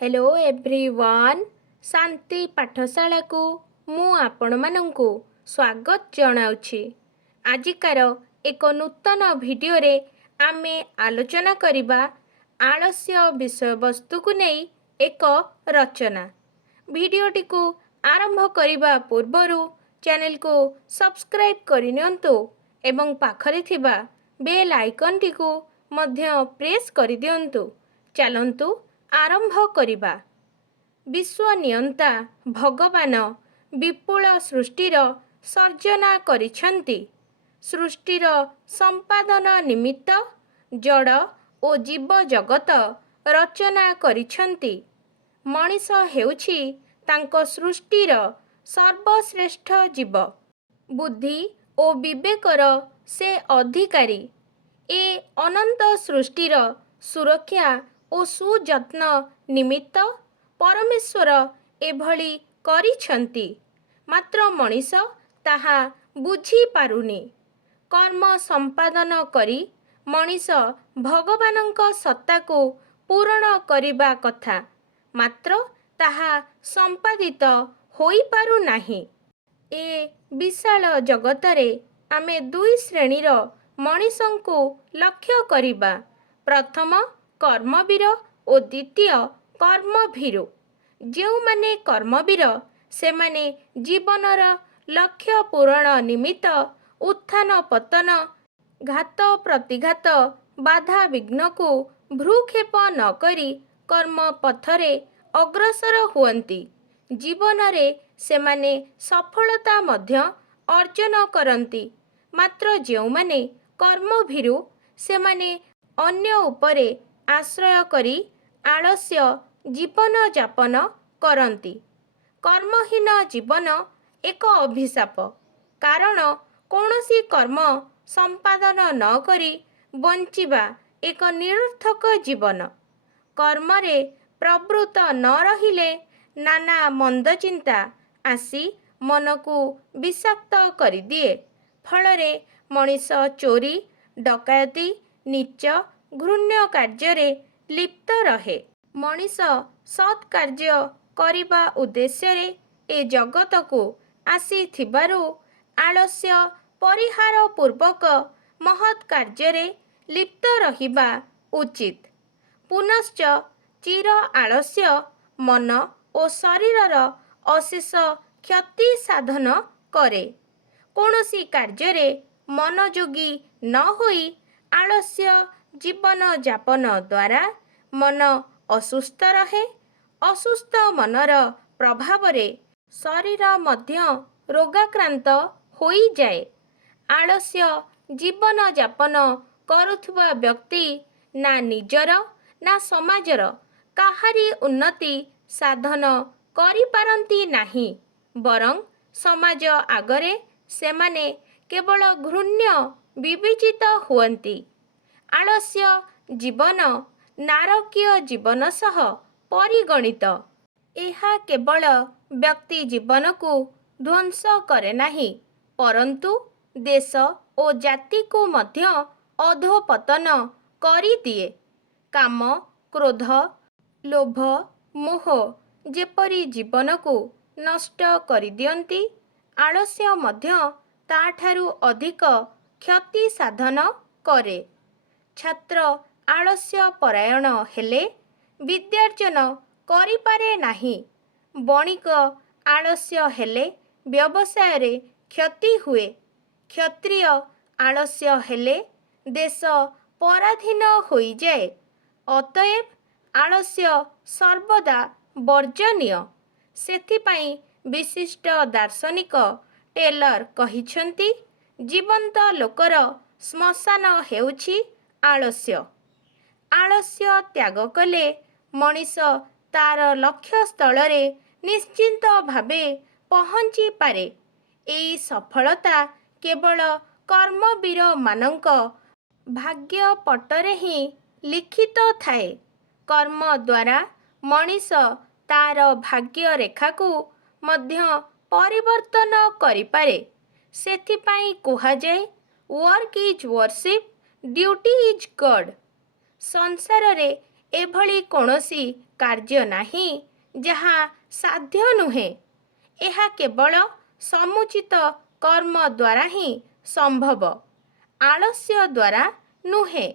Hello everyone शांति पाठशाला को मु आपण मानंकु स्वागत जनाउछि। आजिकार एक नूतन वीडियो रे आमे आलोचना करिबा आलस्य विषय वस्तु को नहीं एक रचना। वीडियोटी को आरंभ करिबा पूर्वरु चैनल को सब्सक्राइब करिनियंतु एवं पाखरे थिबा बेल आइकन टी को मध्य प्रेस करि दियंतु। चलंतु आरंभ करिबा। विश्व नियंता भगवान विपुल सृष्टिर सर्जना करिछंती। सृष्टिर संपादन निमित्त जड़ ओ जीव जगत रचना करिछंती। मनीष हेउछि तांको सृष्टिर सर्वश्रेष्ठ जीव। बुद्धि ओ विवेकर से अधिकारी। ए अनंत सृष्टिर सुरक्षा ओ सुजत्न निमित्त परमेश्वर एभली करिछंती। मात्र मनीष ताहा बुझी पारुनी। कर्म संपादन करी मनीष भगवानंक सत्ता को पूर्ण करिबा कथा, मात्र ताहा संपादित होई पारु नाही। ए विशाल जगतरे आमे दुई श्रेणीर मनीषंकु लक्ष्य करिबा। प्रथम कर्मवीर ओ द्वितीय कर्मभीरु। जो माने कर्मवीर से माने जीवनर लक्ष्य पूरण निमित्त उत्थान पतन घात प्रतिघात बाधा विघ्न को भ्रूक्षेप न करी कर्म पथरे अग्रसर हुअन्ति। जीवन रे से माने सफलता मध्य अर्जन करन्ति। मात्र जो माने कर्मभीरु से माने अन्य उपरे आश्रय करी आलस्य जीवन यापन करन्ति। कर्महीन जीवन एक अभिशाप। कारण कौनसी कर्म संपादन न करी बंचिबा एक निरर्थक जीवन। कर्मरे प्रवृत्त न रहिले नाना मंद चिंता आसी मन को विषाक्त करि दिए। फलरे मनीष चोरी डकायती नीच घृण्य कार्य लिप्त रहे। मनीष सत् कार्य करिबा उद्देश्य रे ए जगत को आसी थिबारु आलस्य परिहार पूर्वक महत् कार्य रे लिप्त रहिबा उचित। पुनश्च चिर आलस्य मन और शरीरर अशेष क्षति साधन करे। कौनसी कार्य रे मनोयोगी न होई आलस्य जीवन यापन द्वारा मन असुस्थ रहे। असुस्थ मनर प्रभाव रे शरीर मध्य रोगाक्रांत होई जाए। आलस्य जीवन यापन करुथुवा व्यक्ति ना निजर ना समाजर काहारी उन्नति साधन करि पारंती नाही, बरं समाज आगरे सेमाने केवल घृण्य विवेचित हुअन्ति। आलस्य जीवन नारकीय जीवन सह परिगणित। एहा केवल व्यक्ति जीवन को ध्वंस करे नाही, परंतु देश ओ जाति को मध्य अधोपतन करि दिए। काम क्रोध लोभ मोह जेपरी जीवन को नष्ट करि दियंती, आलस्य मध्य ताठारु अधिक क्षति साधन करे। छात्र आलस्य परायण हेले विद्यार्जन करिपारे नाही। बणिक आलस्य हेले व्यवसाय रे क्षति हुए। क्षत्रिय आलस्य हेले देश पराधीन होई जाए। अतएव आलस्य सर्वदा वर्जनीय। सेथिपाई विशिष्ट दार्शनिक टेलर कहिछंती, जीवंत लोकर श्मशान हेउछि आलस्य। आलस्य त्याग कले मनीष तार लक्ष्य स्थल रे निश्चिंत भावे पहुंची पारे। एई सफलता केवल कर्मवीर मानंक भाग्य पटरे ही लिखित थाए। कर्म द्वारा मनीष तार भाग्य रेखा को मध्य परिवर्तन करिपारे। सेथिपाई कुहा जाए, work is worship duty is God. संसार रे एभली कोनोसी କାର୍ଯ୍ୟ ନାହିଁ ଯାହା ସାଧ୍ୟ ନୁହେଁ। ଏହା କେବଳ ସମୁଚିତ କର୍ମ ଦ୍ୱାରା ହିଁ ସମ୍ଭବ, ଆଳସ୍ୟ ଦ୍ୱାରା ନୁହେଁ।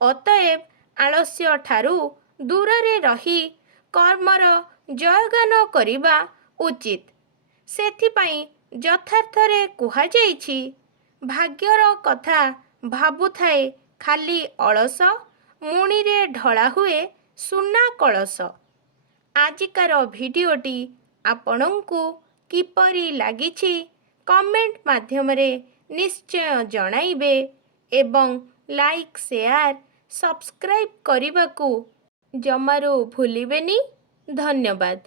ଅତଏବ ଆଳସ୍ୟ ଠାରୁ ଦୂରରେ ରହି କର୍ମର ଜୟଗାନ କରିବା ଉଚିତ। ସେଥିପାଇଁ ଯଥାର୍ଥରେ କୁହାଯାଇଛି, ଭାଗ୍ୟର କଥା ଭାବୁଥାଏ ଖାଲି ଅଳସ, ମୁଣିରେ ଢଳା ହୁଏ ସୁନା କଳସ। ଆଜିକାର ଭିଡ଼ିଓଟି ଆପଣଙ୍କୁ କିପରି ଲାଗିଛି କମେଣ୍ଟ ମାଧ୍ୟମରେ ନିଶ୍ଚୟ ଜଣାଇବେ ଏବଂ ଲାଇକ୍, ସେୟାର, ସବସ୍କ୍ରାଇବ୍ କରିବାକୁ ଜମାରୁ ଭୁଲିବେନି। ଧନ୍ୟବାଦ।